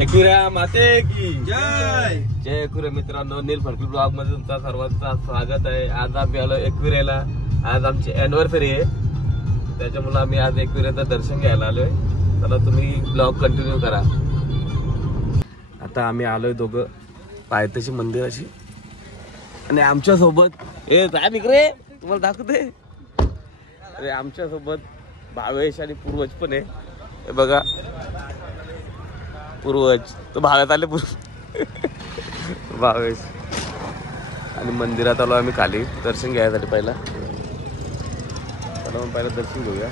एकविरा माते की जय. जय एकविरा मित्रांनो, नील फडकुल ब्लॉग मध्ये तुमचं सर्वांचं स्वागत आहे. आज आम्ही आलो एकविरेला. आज आमची अॅनिव्हर्सरी आहे, त्याच्यामुळे आम्ही आज एकविरेचं दर्शन घ्यायला आलोय. चला तुम्ही ब्लॉग कंटिन्यू करा. आता आम्ही आलोय दोघं पायथ्याशी मंदिराशी, आणि आमच्या सोबत काय इकडे तुम्हाला दाखवते. अरे आमच्या सोबत भावेश आणि पूर्वज पण आहे. हे बघा पूर्वज तो भाव्यात आले भावेश. आणि मंदिरात आलो आम्ही खाली दर्शन घ्यायसाठी. पहिला चला मग पहिलं दर्शन घेऊया.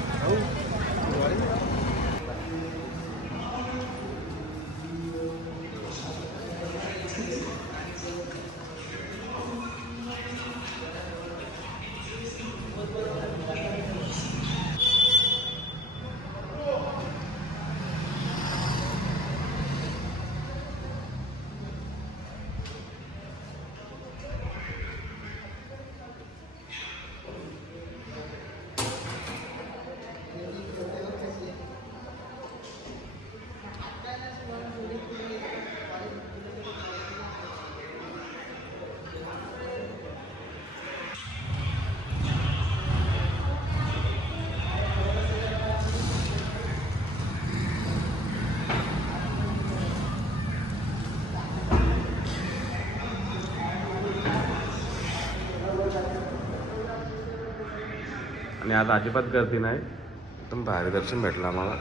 आणि आज अजिबात गर्दी नाही, एकदम भारी दर्शन भेटलं आम्हाला.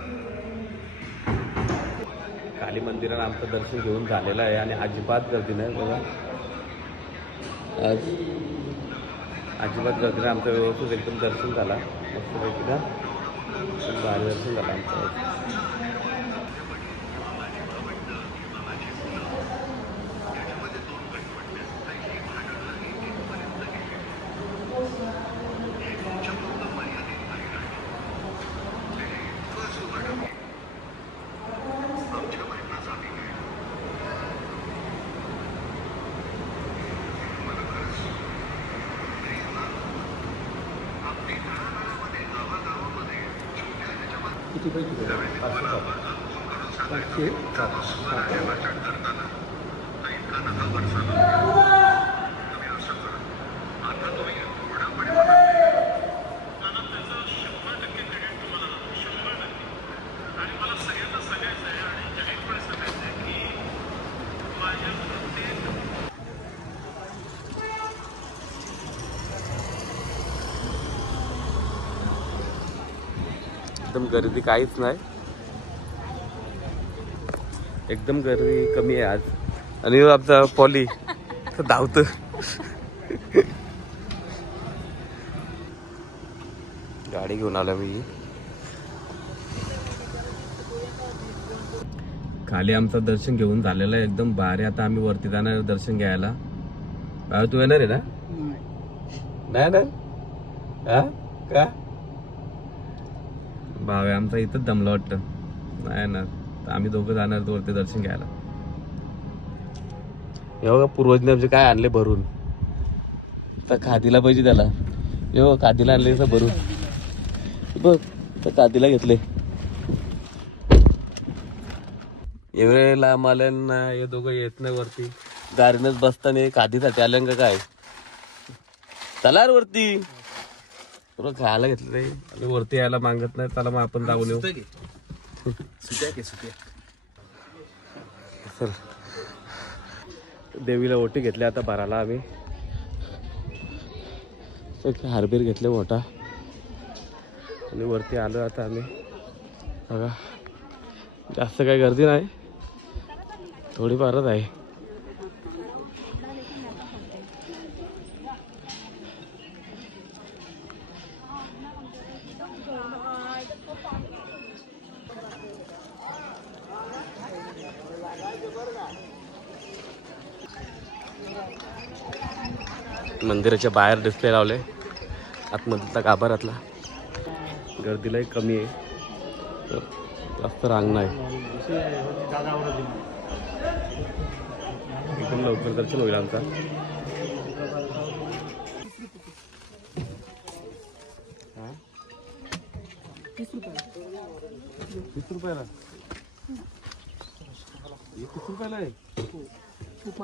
काली मंदिरात आमचं दर्शन घेऊन झालेलं आहे आणि अजिबात गर्दी नाही. बघा आज अजिबात गर्दी नाही. आमचं व्यवस्थित एकदम दर्शन झाला. मस्तपैकी ना भारी दर्शन झालं आमचं. एकदम गर्दी काहीच नाही, एकदम गर्दी कमी आहे आज. आणि आमचा पॉली धावत. गाडी घेऊन आलो मी. खाली आमचं दर्शन घेऊन झालेलं आहे एकदम भारी. आता आम्ही वरती जाणार दर्शन घ्यायला. तू येणार आहे ना? नाही ना का भावे आमचा इथंच दमला वाटतं. नाही ना, आम्ही दोघं जाणार वरती दर्शन घ्यायला. हे बघा पूर्वजने आमचे काय आणले भरून. तर खादीला पाहिजे त्याला. हे खादीला आणले असं भरून. बघ तर खादीला घेतले. एवढ्याला आम्हाला हे दोघं येत नाही वरती. गाडीनच बसताना खादीसाठी आलं का काय. चला वरती. थोडं खायला घेतलं नाही आणि वरती यायला मागत नाही. चला मग आपण जाऊन येऊ. चल देवीला ओटी घेतली आता भराला. आम्ही हारबीर घेतले मोठा आणि वरती आलो आता आम्ही. बघा जास्त काही गर्दी नाही, थोडी फारच आहे. मंदिराच्या बाहेर डिस्प्ले लावले आतमधला गाभारातला. गर्दीलाही कमी आहे, जास्त रांग नाही. एकदम लवकर दर्शन होईल आमचा. ₹30 रुपयाला 30 रुपयाला आहे. 20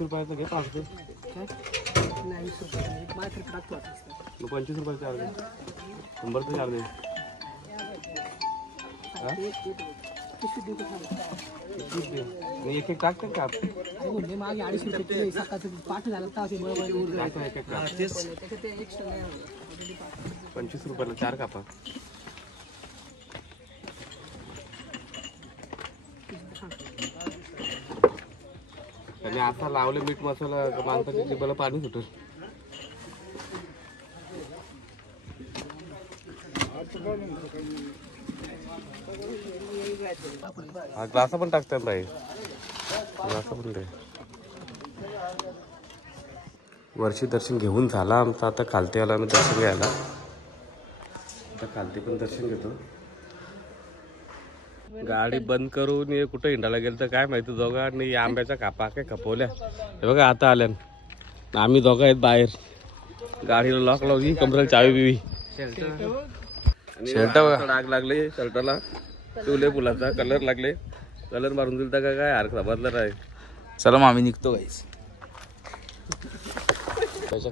रुपयाचं घे 5 रुपये. 25 रुपये चार्ज आहे. 100 रुपये चार्ज आहे. एक एक टाकतात का आपण? 25 रुपयाला 4 कापा. आणि आता लावले मीठ मसाला माणसाच्या जिभेला पाणी सुटेल. हा ग्लास पण टाकतात बाई, ग्लास पण दे. वर्षी दर्शन घेऊन झाला आमचा. आता खालती आला आम्ही दर्शन घ्यायला. आता खालती पण दर्शन घेतो. गाडी बंद करून कुठं हिंडायला गेलं तर काय माहिती. दोघांनी आंब्याच्या कापा काय खपवल्या. हे बघा आता आल्या. आम्ही दोघं आहेत बाहेर. गाडीला लॉक लावली, कमरेला चावी बिवी. शर्ट आग लागले शर्टाला. टुले फुलाचा कलर लागले. कलर मारून दिलता का काय हार बदला आहे. चला मग आम्ही निघतो गाईस.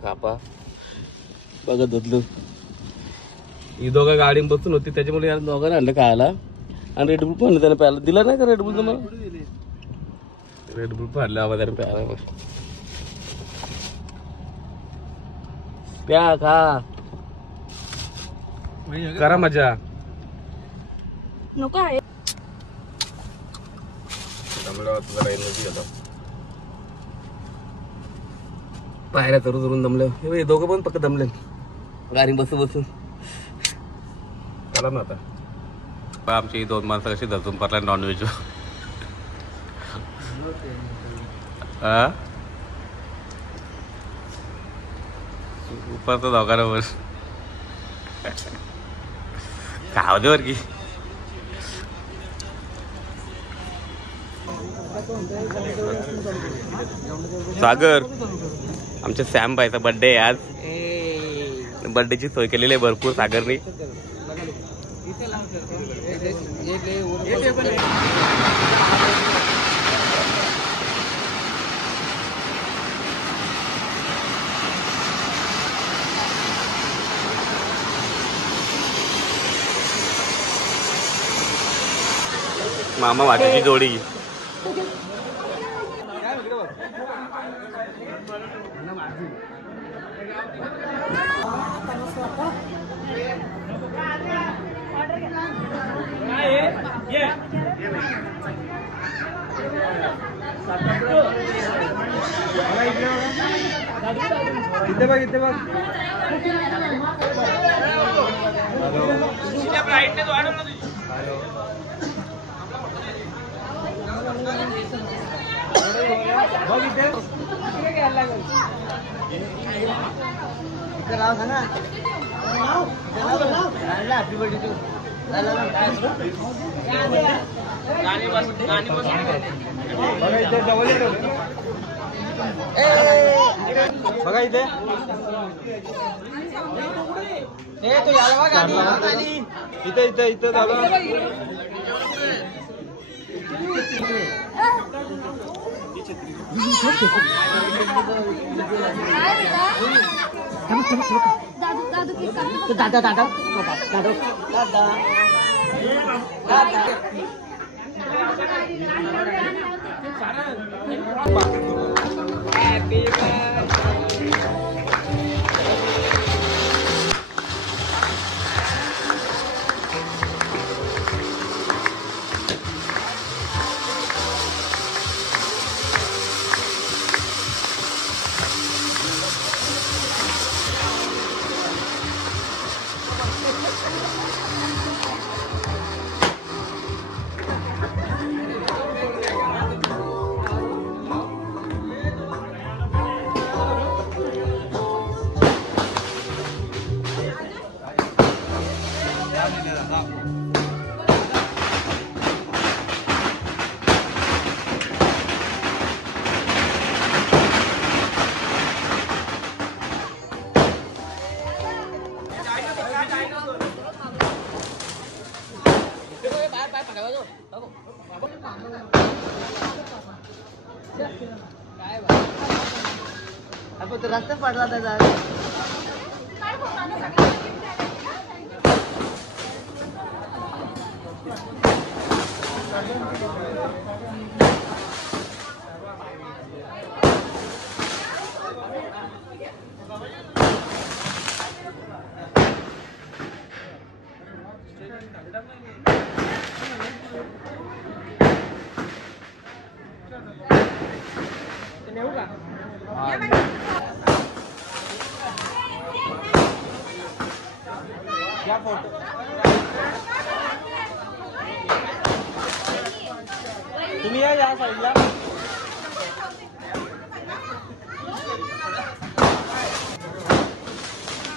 कापा बघत बदलू. ही दोघं गाडी बसून होती त्याच्यामुळे यार दोघांना आणलं खायला. आणि रेडबुल पण त्याने प्यायला दिला नाही का? रेडबुल तुम्हाला रेडबुल पण आणलं हवा त्याने प्यायला. प्या खा करा मजा. नको आहे पायऱ्या तरुण तरुण दमले. हे दोघं पण पक्क दमले गाडी बसून बसून. चला ना आता. आमची 2 माणसं कशी धजून पडला नॉनव्हेज. उपरचं दोघांना बस खाव दे वर की. सागर आमच्या सॅम बाईचा बर्थडे आहे आज. बर्थडेची सोय केलेली आहे भरपूर सागरनी. मामा वाटेची जोडी. इथे बघ इथे बघ. बघा इथे इथे इथे इथे झालं. दादा दादा दादा दादा रस्ता पडला त्याचा या फोटो तुम्ही या साईडला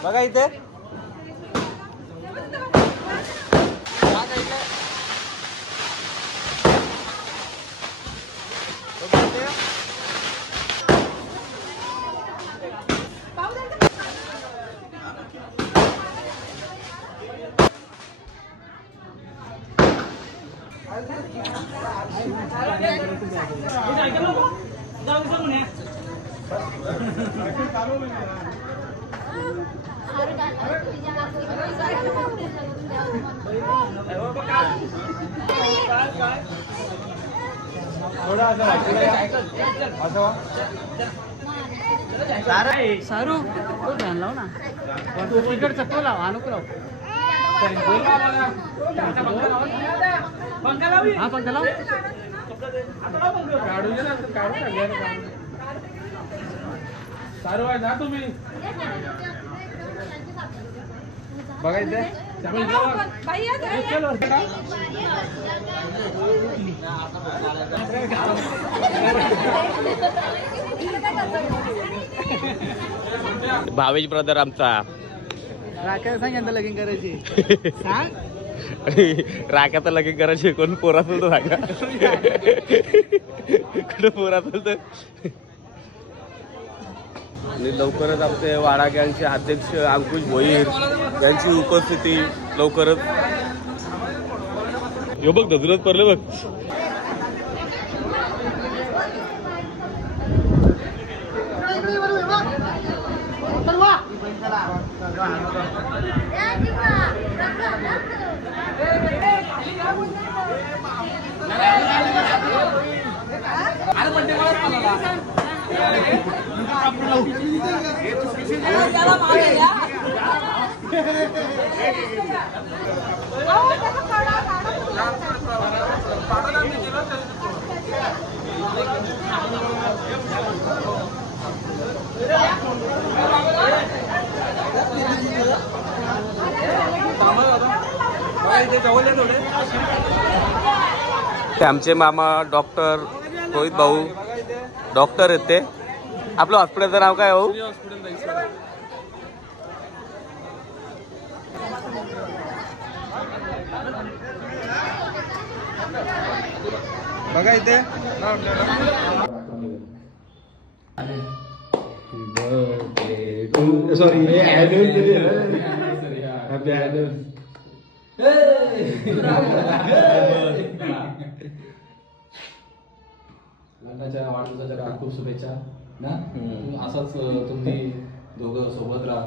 बघा इथे सारू तो ध्यान लाव ना तिकडचा तो लाव अनुक लाव हा पंखा लाव सारू आहे ना तुम्ही बघायचं भावेश ब्रदर आमचा राख्या सांग यांना लगीन करायची सांग राख्याचं लगीन करायचे कोण पोरा असेल तर सांगा कुठं पोरा असेल तर. आणि लवकरच आमचे वाडा गँगचे अध्यक्ष अंकुश भोईर यांची उपस्थिती लवकरच. यो बघ धजूनच पडले बघ. आमचे मामा डॉक्टर रोहित भाऊ डॉक्टर आहेत ते. आपलं हॉस्पिटलचं नाव काय भाऊ? बघा इथे सॉरी लग्नाच्या वाढदिवसाच्या खूप शुभेच्छा ना. असाच तुम्ही दोघं सोबत राहा.